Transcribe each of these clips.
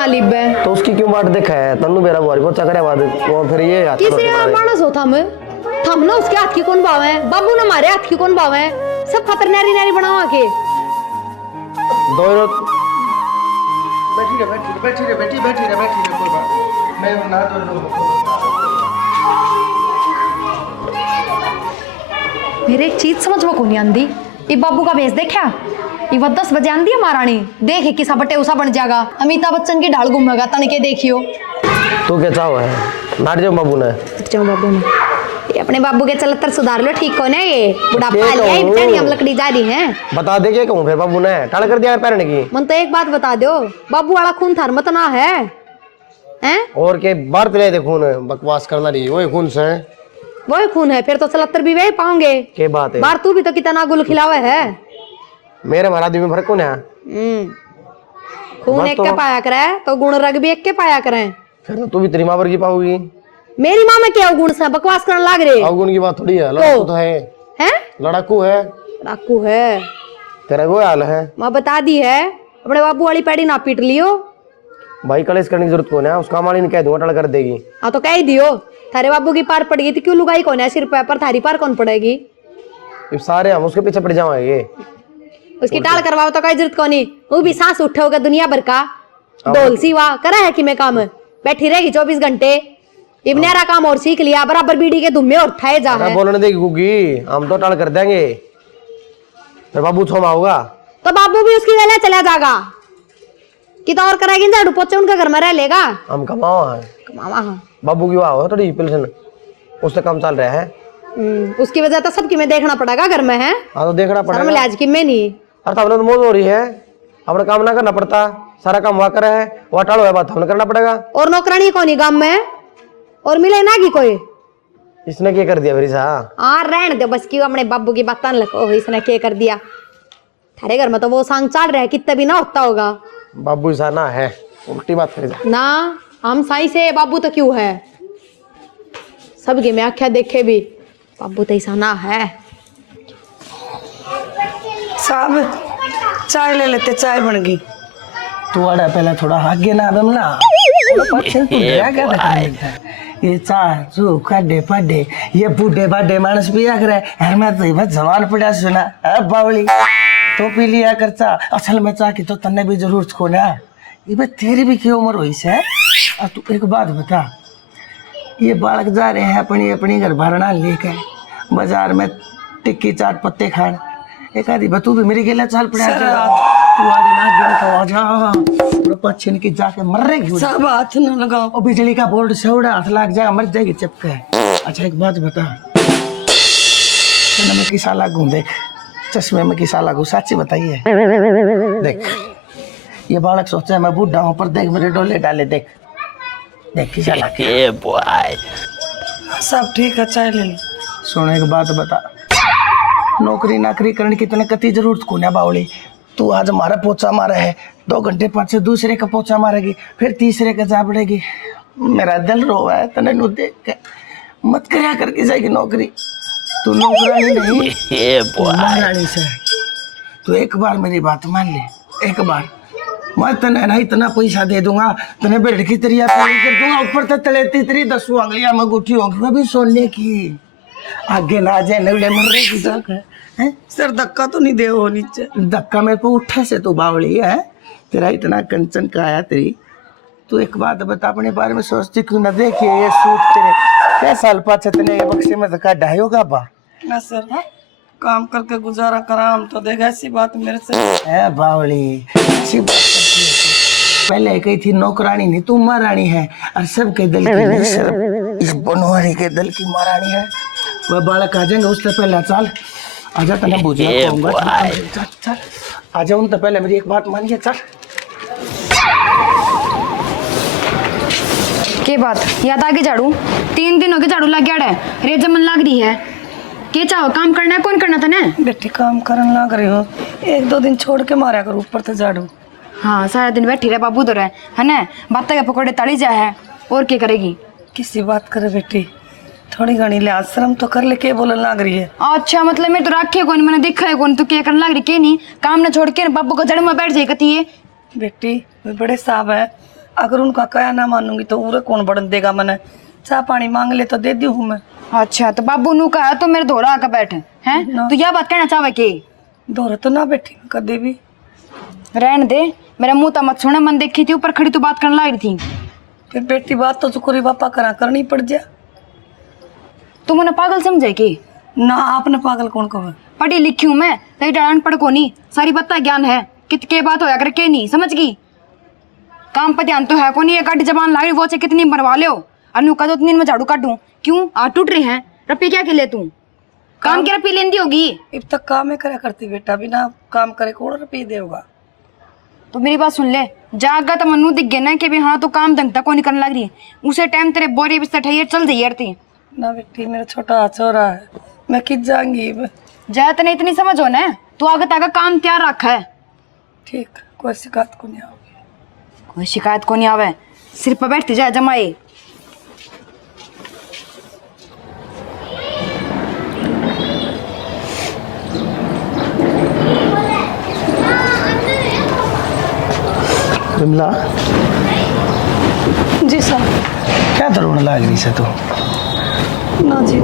ना लिबे तो उसकी क्यों बाट देखा है तन्नू मेरा बुआरी को चकरे बाद वो फिर ये हाथ किसी मानस हो थम ना उसके हाथ की कौन बावे बाबू ना हमारे हाथ की कौन बावे सब खतर नारी नारी बनावा के दो बैठी रे कोई बात मैं ना तो मेरे एक चीज समझ में नहीं आंदी ये बाबू का भेस देखा ये 10 बजे आंदी है महारानी देखे किसा बटे उसा बन जाएगा अमिताभ बच्चन की ढाल घूमेगा तनिके देखियो तू क्या चाहो है नाट जाओ बाबू ने बाबू ने ये अपने बाबू के चलतर सुधार लो ठीक कौन है ये बुढ़ापा लिया ही बेचारी हम लकड़ी जा रही है बता दे क्या कहूँ फिर बाबू ने टाल कर दिया पैरने की मन तो एक बात बता दो बाबू वाला खून थार मत ना है हैं और के बाहर पिलाए थे खून बकवास करना रही वही खून से वही खून है फिर तो 77 भी वही पाओगे के बात है बार तू भी तो कितना गुल खिलावे है मेरे महाराज में फर्क कौन है खून एक के पाया करे तो गुण रग भी एक के पाया करे फिर तो तू भी तेरी माँ वर्गी पाओगी मेरी माँ में क्या गुण से बकवास करने लाग रहे अवगुण की बात थोड़ी है लड़ाकू तो है हैं लड़ाकू है डाकू है तेरा वो हाल है माँ बता दी है अपने बाबू वाली पैड़ी ना पीट लियो भाई कलेश करने की जरूरत कौन है उसका माली ने कह दूंगा टल कर देगी हाँ तो कह ही दियो थारे बाबू की पार पड़ गई थी क्यों लुगाई कौन है सिर पर थारी पार कौन पड़ेगी अब सारे हम उसके पीछे पड़ जाएंगे उसकी टाल करवाओ तो कोई जरूरत कौन वो भी सांस उठोगे दुनिया भर का डोल सी वाह करा है कि मैं काम बैठी रहेगी 24 घंटे इबनेरा काम और सीख लिया बराबर बीड़ी के धुम्मे और ठाए जा है बोलने देगी गुगी हम तो टाल कर देंगे फिर बाबू छोमा होगा तो बाबू भी उसकी गले चला जाएगा कि तो और करेगी झाड़ू पोछे उनके घर में रह लेगा हम कमाओ है कमावा हाँ बाबू की वाह थोड़ी पेंशन उससे काम चल रहा है उसकी वजह तो सबकी में देखना पड़ेगा घर में है हाँ तो देखना पड़ेगा आज की में नहीं अरे हमने तो मौज हो रही है अपना काम ना करना पड़ता सारा काम वहाँ करे है वहाँ टालो है बात हमने करना पड़ेगा और नौकरानी कौन गांव में और मिले ना की कोई इसने क्या कर दिया मेरी सा हाँ रहने दो बस क्यों अपने बाबू की बात लगो इसने क्या कर दिया थारे घर में तो वो सांग चल रहा है कितना भी ना होता होगा बाबू सा ना है उल्टी बात कर ना हम साई से बाबू तो क्यों है सबके में आख्या देखे भी बाबू तो ऐसा ना है साहब चाय ले लेते चाय बन गई तू आड़ा पहले थोड़ा आगे ना दम ना ये चाय जो खाडे पाडे ये बूढ़े बाडे मानस पिया करे यार मैं तो बस जवान पड़ा सुना है बावली तो पी लिया कर चा असल में चा की तो तन्ने भी जरूर खोना ये बस तेरी भी क्या उम्र हुई से और तू एक बात बता ये बालक जा रहे हैं अपनी अपनी घर भरना लेकर बाजार में टिक्की चाट पत्ते खान एक आधी बतू भी मेरी गेला चाल पड़ा तू आगे ना गेम तो आ जा पच्छिन की जाके मर रहेगी सब हाथ न लगाओ और बिजली का बोर्ड सेवड़ा हाथ लग जाएगा मर जाएगी चपके अच्छा एक बात बता मैं किसा लागू देख चश्मे में किसा लागू साची बताइए देख ये बालक सोचा है मैं बूढ़ा हूँ पर देख मेरे डोले डाले देख देख किसा लागे बॉय सब ठीक है चाय ले लो सुन एक बात बता नौकरी नाकरी करने की तने कति जरूरत को ना बावली तू आज हमारा पोछा मारा है 2 घंटे पाछे दूसरे का पोछा मारेगी फिर तीसरे का जा पड़ेगी मेरा दिल रोवा है तने नु देख के मत करया करके जाएगी नौकरी तू नौकरानी नहीं महारानी से तू एक बार मेरी बात मान ले एक बार मैं तने ना इतना पैसा दे दूंगा तने बेड की तरिया पूरी कर दूंगा ऊपर तक तले तेरी 10 उंगलियां में गुठी होंगी वो भी सोने की आगे ना जाए नवले मर रही की जगह है सर धक्का तो नहीं दे हो नीचे धक्का मेरे को उठे से तू बावली है तेरा इतना कंचन का आया तेरी तू एक बात बता अपने बारे में सोचती क्यों ना देखिए ये सूट तेरे क्या साल पाछे तने ये बक्से में धक्का ढायोगा बा ना सर काम करके गुजारा करा हम तो देगा ऐसी बात मेरे से है बावली ऐसी बात करती है तू पहले कही थी नौकरानी नहीं तू महारानी है और सबके दिल की नहीं सिर्फ इस बनवारी के दिल की महारानी है वह बालक आ जाएंगे उससे पहले चल आजा तने बुझा कहूंगा चल चल आजा उन तो पहले मेरी एक बात मानिए चल के बात याद आगे झाड़ू 3 दिन हो गए झाड़ू लग गया है रेत जमन लाग रही है के चाहो काम करना है कौन करना था ना बेटी काम करन लग रही हो 1-2 दिन छोड़ के मारा कर ऊपर तो झाड़ू हाँ सारा दिन बैठी रहे बाबू तो रहे है ना बात के पकौड़े तली जा है और क्या करेगी किसी बात करे बेटी थोड़ी घनी लिहाज शर्म तो कर ले के बोलन लग रही है अच्छा मतलब मैं तो रखे कौन मैंने देखा है कौन तो क्या करने लग रही के नहीं काम ना छोड़ के बाबू को जड़ में बैठ जाए कती है बेटी वे बड़े साहब है अगर उनका कया ना मानूंगी तो उरे कौन बढ़न देगा मैंने। चाय पानी मांग ले तो दे दी हूँ मैं। अच्छा तो बाबू नू कहा तो मेरे धोरा आकर बैठे हैं। ना। तो यह बात कहना चाहे कि दोहरा तो ना बैठी कदे भी। रहने दे, मेरा मुंह तो मत सुना। मन देखी थी ऊपर खड़ी तो बात करने लग रही थी। फिर बेटी बात तो चुकोरी बापा करा करनी पड़ जा। तू मैंने पागल समझे कि ना आपने पागल कौन कहा। पढ़ी लिखी हूँ मैं, तेरी अनपढ़ को नहीं। सारी बत्ता ज्ञान है कित के बात होया कर के नहीं समझ गई। काम पर ध्यान तो है को नहीं। एक गाड़ी जबान ला रही वो से कितनी बनवा लो। अनु का 2 दिन में झाड़ू काटूं क्यों? आ टूट रहे हैं रपी क्या के ले तू काम की रपी लेंदी होगी। अब तक काम ही करा करती बेटा, बिना काम करे कौन रुपये देगा। तो मेरी बात सुन ले, जागा तो मनु दिख गया ना कि भी हाँ तो काम ढंग तक को नहीं करने लग रही। उसे टाइम तेरे बोरे बिस्तर ठहिए चल जाइए यार। ना बेटी मेरा छोटा छोरा है, मैं किस जाऊंगी। जाए तो नहीं इतनी समझ हो ना, तू आगे तक काम तैयार रखा है। ठीक, कोई शिकायत को नहीं आओगी। कोई शिकायत को नहीं आवे, सिर पर बैठती जाए जमाए। विमला जी सर। क्या रोने लग रही से तू? ना जी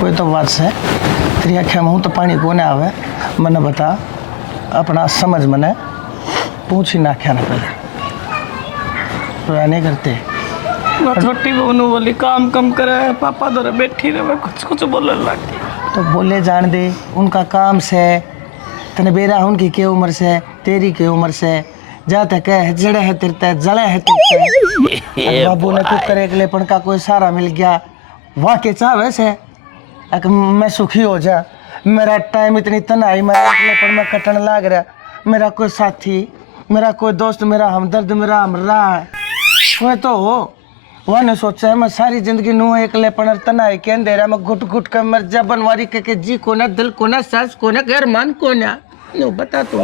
कोई तो बात से तेरी आँखें मुँह तो पानी को नहीं आवे। मैंने बता अपना समझ मने पूछ ही ना क्या ना पहले रोया नहीं करते। मैं छोटी बहनू बोली काम कम करे पापा दौरे बैठी रहे, मैं कुछ कुछ बोलने लग गई। तो बोले जान दे, उनका काम से तने बेरा उनकी के उम्र से तेरी के उम्र से जाते कह जड़े है तिरते जड़े है तिरते। बाबू ने कुछ करे के लेपन का कोई सारा मिल गया वहाँ के चाह वैसे मैं सुखी हो जा। मेरा टाइम इतनी तनाई मेरा लेपन में कटन लग रहा। मेरा कोई साथी, मेरा कोई दोस्त, मेरा हमदर्द, मेरा हमरा है वह तो हो। वह ने सोचा है मैं सारी जिंदगी नू एक लेपन तनाई के अंधेरा में घुट घुट कर मर जा। बनवारी के जी को ना दिल को ना सास को ना घर मान को ना बता तू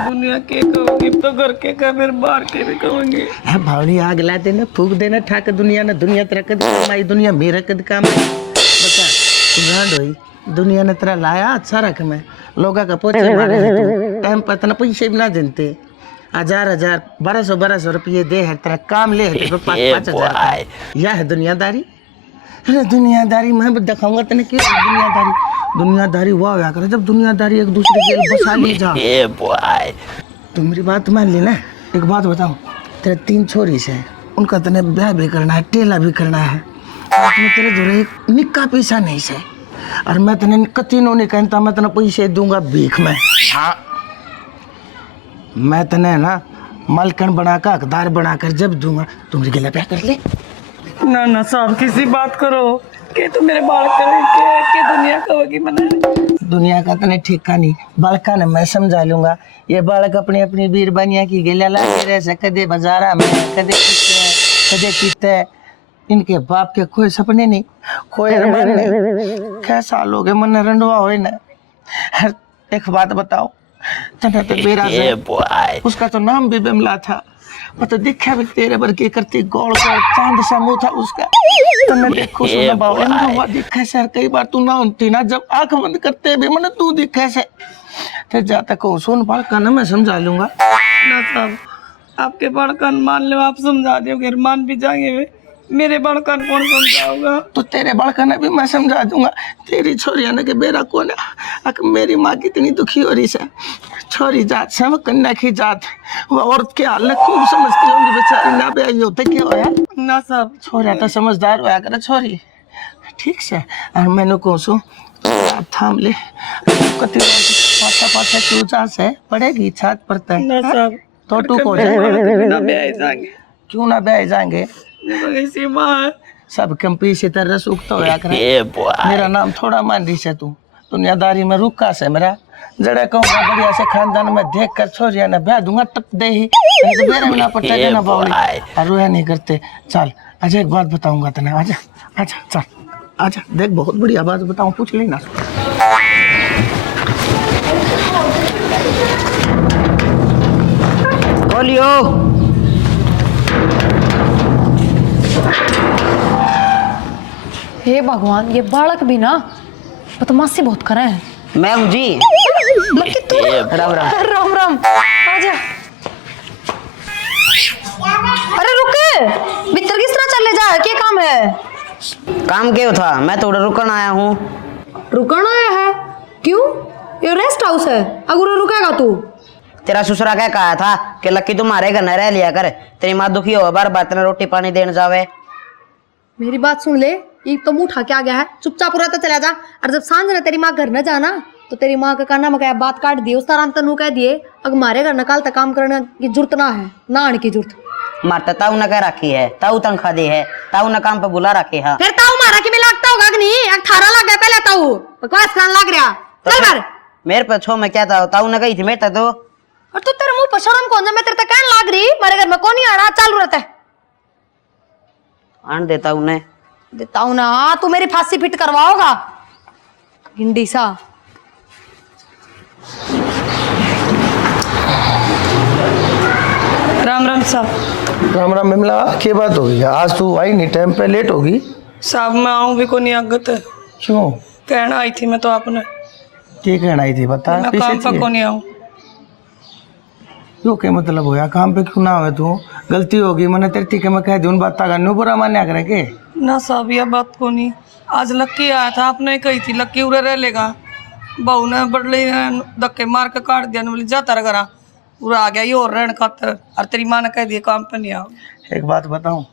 दुनिया के कहूंगी तो घर के कह फिर बाहर के भी कहूंगी। भावनी आग ला देना फूक देना ठाक दुनिया ना दुनिया तेरा कद कमाई दुनिया मेरा कद काम है। बता तू गांड होई दुनिया ने तेरा लाया अच्छा रख मैं लोगा का पोचे मारे है तू टाइम पर तना पैसे भी ना देते 1000 1200 रुपये दे है तेरा काम ले है तो 5,000 यह है दुनियादारी। अरे दुनियादारी मैं भी दिखाऊंगा तेने क्यों दुनियादारी वाह क्या करे जब दुनियादारी एक दूसरे के बसा ले जा। तो मेरी बात मान ली ना। एक बात बताऊं, तेरे 3 छोरी से उनका तने ब्याह भी करना है टेला भी करना है और तुम्हें तेरे जोरे एक निक्का पैसा नहीं से और मैं तने कतीनों नहीं कहता मैं तने पैसे दूंगा भीख में। हाँ मैं तने ना मालकन बनाकर हकदार बनाकर जब दूंगा तुम मेरे गला प्यार कर ले। ना ना साहब किसी बात करो के तो मेरे बाल करे के दुनिया कहोगी मना। दुनिया का तने ठेका नहीं बालका ने मैं समझा लूंगा। ये बालक अपनी अपनी बीरबानिया की गेला लागे रहे से कदे बाजारा में कदे किते इनके बाप के कोई सपने नहीं कोई अरमान नहीं। कैसा लोग मन रंडवा हो ना। एक बात बताओ तना तो बेरा से उसका तो नाम भी बिमला था वो तो दिखा भी तेरे पर के करती गोल गोल चांद सा मुंह था उसका। तो मैं देखो सुना बावले में हुआ दिखा सर कई बार तू ना उनती ना जब आंख बंद करते भी मन तू दिखा से तो जाता को सुन बाल का ना मैं समझा लूंगा। ना साहब आपके बड़कन मान लो आप समझा दोगे मान भी जाएंगे वे मेरे बड़कन कौन समझाऊंगा। तो तेरे बड़कन भी मैं समझा दूंगा। तेरी छोरिया ने के बेरा कौन है मेरी माँ कितनी दुखी हो रही है। छोरी जात से वो कन्या की जात वो औरत के हाल खूब समझती होंगी बेचारी ना ब्याही होते क्या होया। ना साहब छोरा तो समझदार होया करे छोरी ठीक से और मैंने कोसू थाम ले कति पाछा क्यों जा से पड़ेगी छात पर तक ना साहब तो तू को ना ब्याह जाएंगे क्यों ना ब्याह जाएंगे ऐसी माँ सब कंपी से तरह सूखता होया करे। मेरा नाम थोड़ा मान रही से तू दुनियादारी में रुका से मेरा जड़े कहूँगा बढ़िया से खानदान में देख कर छोरिया ने ब्याह दूंगा टप दे ही तो मेरे में ना पट्टा देना बावली और रोया नहीं करते। चल अच्छा एक बात बताऊंगा तेने आजा आजा चल आजा देख बहुत बढ़िया बात बताऊं पूछ लेना। बोलियो हे भगवान ये बालक भी ना बदमाशी बहुत करे हैं। मैं हूँ जी। लकी तू राम राम। राम राम आजा। है? काम क्यों था? मैं थोड़ा रुकन आया हूँ। रुकना आया है? क्यों? ये रेस्ट हाउस है, अगर रुकेगा तू? तेरा ससुरा क्या कहा था कि लक्की तुम्हारे घर न रह लिया कर, तेरी माँ दुखी हो बार बार तेने रोटी पानी देने जावे। मेरी बात सुन ले, ये तो मुंह उठा के आ गया है, चुपचाप पूरा तो चला जा। और जब सांझ ने तेरी माँ घर न जाना तो तेरी माँ का कहना मैं बात काट दिए, उस तरह तनु कह दिए अगर हमारे घर नकाल तक काम करने की जरूरत ना है, ना आने की जरूरत। मारता ताऊ न कह रखी है, ताऊ तनख्वाह दी है, ताऊ न काम पे बुला रखी है। फिर ताऊ मारा कि मैं लगता होगा कि नहीं? एक थारा लग गया पहले ताऊ, बकवास करने लग रहा। चल कर मेरे पे छो मैं क्या था, ताऊ न गई थी मेरे तो। और तू तेरे मुंह पर शर्म कौन सा? मैं तेरे तक कहने लग रही मेरे घर में कौन नहीं आना, चालू रहता है। आन देता उन्हें देता हूं ना, तू मेरी फांसी फिट करवाओगा गिंडी सा। राम राम साहब। राम राम बिमला, क्या बात होगी? आज तू आई नहीं, टाइम पे लेट होगी। साहब मैं आऊँ भी को नहीं आगत। क्यों? कहना आई थी मैं तो आपने, क्या कहना आई थी बता। मैं काम पर को नहीं आऊँ। यो क्या मतलब होया? काम पे क्यों ना आवे तू? गलती होगी, मैंने तेरे थी कि मैं कह दी उन बात का न्यू बुरा मान्या करे के ना साहब यह बात को नहीं। आज लक्की आया था, आपने कही थी लक्की उरे रह लेगा, बहू ने बड़े धक्के मार के काट दिया, बोली जाता रह करा पूरा आ गया ये और रहने खातर। और तेरी माँ ने कह दिया काम पे नहीं आओ। एक बात बताऊं,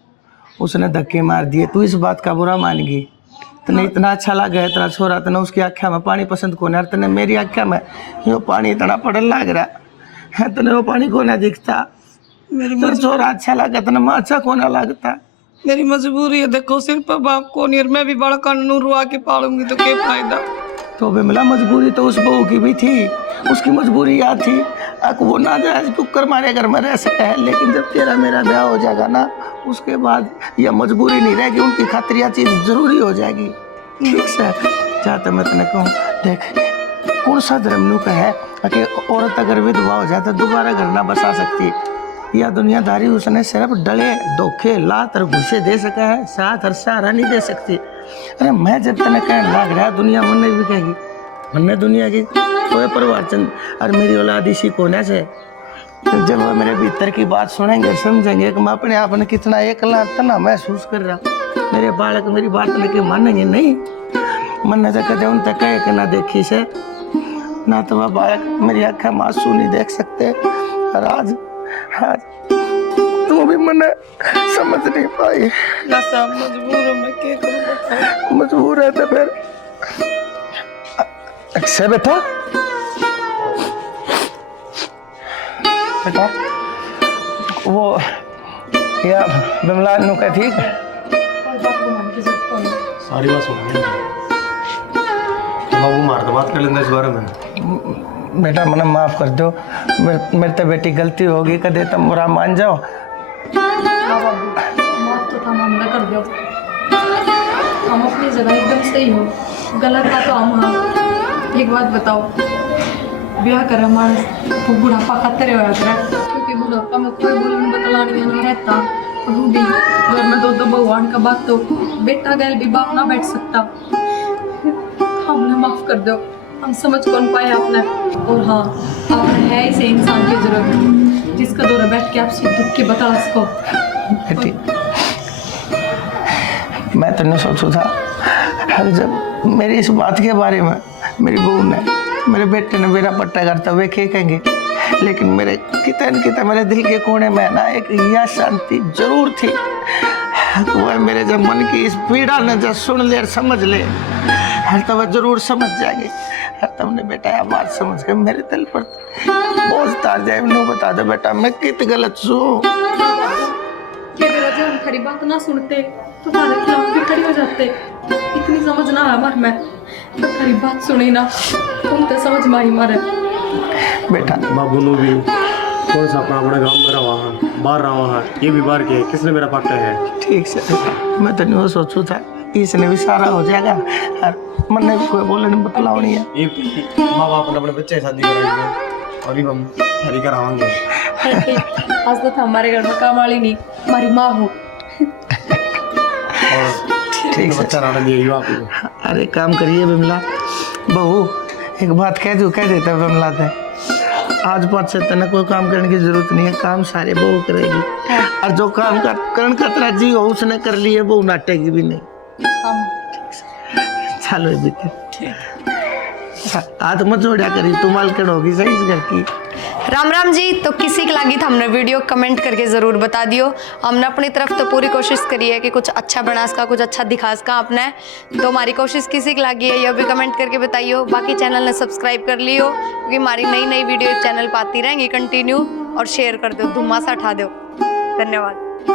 उसने धक्के मार दिए, तू इस बात का बुरा मान गई? तने इतना अच्छा लगा है तेरा छोरा, तने उसकी आख्या में पानी पसंद को नहीं, तने मेरी आख्या में यो पानी इतना पड़न लग रहा है, तने वो पानी को ना दिखता। मेरी छोरा अच्छा लगा, तने माँ अच्छा को ना लगता। मेरी मजबूरी है, देखो सिर पर बाप को नहीं, मैं भी बड़ा कानून रुआ के पालूंगी तो क्या फायदा। तो बिमला मजबूरी तो उस बहू की भी थी, उसकी मजबूरी याद थी। अक वो ना जायज कुकर मारे घर में रह सका है, लेकिन जब तेरा मेरा ब्याह हो जाएगा ना, उसके बाद यह मजबूरी नहीं रहेगी, उनकी खातिर यह चीज़ जरूरी हो जाएगी। ठीक से चाहते मैं तेने कहूँ, देख कौन सा धर्म नू का है कि औरत अगर विधवा हो जाए तो दोबारा घर ना बसा सकती। यह दुनियादारी उसने सिर्फ डले धोखे लात और घुसे दे सका है, साथ और सहारा नहीं दे सकती। अरे मैं जब तने कहने लग रहा दुनिया मन भी कहेगी, मन दुनिया की कोई परिवार चंद और मेरी औलाद इसी कोने से। जब वो मेरे भीतर की बात सुनेंगे समझेंगे कि मैं अपने आप में कितना अकेला तना महसूस कर रहा, मेरे बालक मेरी बात लेके मानेंगे नहीं। मन तो कदे उन तक कहे कि ना देखी से ना तो वह बालक मेरी आँखें मासूम नहीं देख सकते। और आज तू भी मन समझ नहीं पाई। ना साहब मजबूर हूँ मैं, क्या करूँ बताओ। मजबूर है तो फिर से बेटा बेटा वो या बिमला नु का ठीक सारी बात सुन बाबू मार तो बात कर लेंगे इस बारे में। बेटा मना माफ कर दो, मेरे तो बेटी गलती होगी, कदे तुम बुरा मान जाओ। माफ तो हम ना कर दो, हम अपनी जगह एकदम सही हो, गलत था तो हम। हाँ एक बात बताओ, ब्याह कर हमारा बुढ़ापा खतरे हो जाता है, क्योंकि बुढ़ापा में कोई बोलने बतलाने ना रहता। रूबी घर में दो भगवान का बात तो बेटा गैल भी बाप ना बैठ सकता। हमने माफ कर दो, हम समझ कौन पाए आपने। और हाँ आप है ऐसे इंसान की जरूरत जिसका दौरा बैठ के आपसे दुख के बता सको। बेटी मैं तो नहीं सोचू था, हर जब मेरी इस बात के बारे में मेरी बहू ने मेरे बेटे ने मेरा पट्टा करता हुए क्या कहेंगे, लेकिन मेरे कितना मेरे दिल के कोने में ना एक यह शांति जरूर थी। वह मेरे जब मन की इस पीड़ा ने जब सुन ले और समझ ले, हर तब जरूर समझ जाएगी। हर तुमने बेटा यह बात समझ के मेरे दिल पर बोझ तार जाए। नो बता दो बेटा मैं कित गलत हूँ। हम खरी बात ना सुनते तो तुम्हारे खिलाफ भी खड़ी हो जाते। इतनी समझ ना है हमारे में, तो खरी बात सुनी ना तुम तो समझ माही मारे। बेटा बाबू नो भी कौन सा अपना बड़ा गांव में रहा है, बाहर रहा है, ये भी बाहर के किसने मेरा पट्टा है। ठीक से मैं तो नहीं सोचू था इसने भी सारा हो जाएगा और मन ने भी कोई बोले नहीं बतलावनी है। ये माँ बाप ने अपने बच्चे शादी कराएंगे और हम हरी करावाएंगे। आज तो हमारे घर में काम वाली नहीं, हमारी माँ हो। ठीक है बच्चा राणा दिए आप। अरे काम करिए बिमला बहू, एक बात कह दूँ कह देता बिमला थे। आज पाँच से तेना कोई काम करने की जरूरत नहीं है, काम सारे बहू करेगी। और जो काम का करण खतरा जी हो उसने कर लिए, बहू नाटेगी भी नहीं। चलो बेटे हाथ मत जोड़ा करी, तू मालकन होगी सही इस घर की। राम राम जी। तो किसी की लगी तो हमने वीडियो कमेंट करके ज़रूर बता दियो। हमने अपनी तरफ तो पूरी कोशिश करी है कि कुछ अच्छा बना इसका, कुछ अच्छा दिखा इसका आपने। तो हमारी कोशिश किसी की लगी है यह भी कमेंट करके बताइयो। बाकी चैनल ने सब्सक्राइब कर लियो क्योंकि हमारी नई नई वीडियो चैनल पाती रहेंगी कंटिन्यू। और शेयर कर दो, धुम्मा सा उठा दो। धन्यवाद।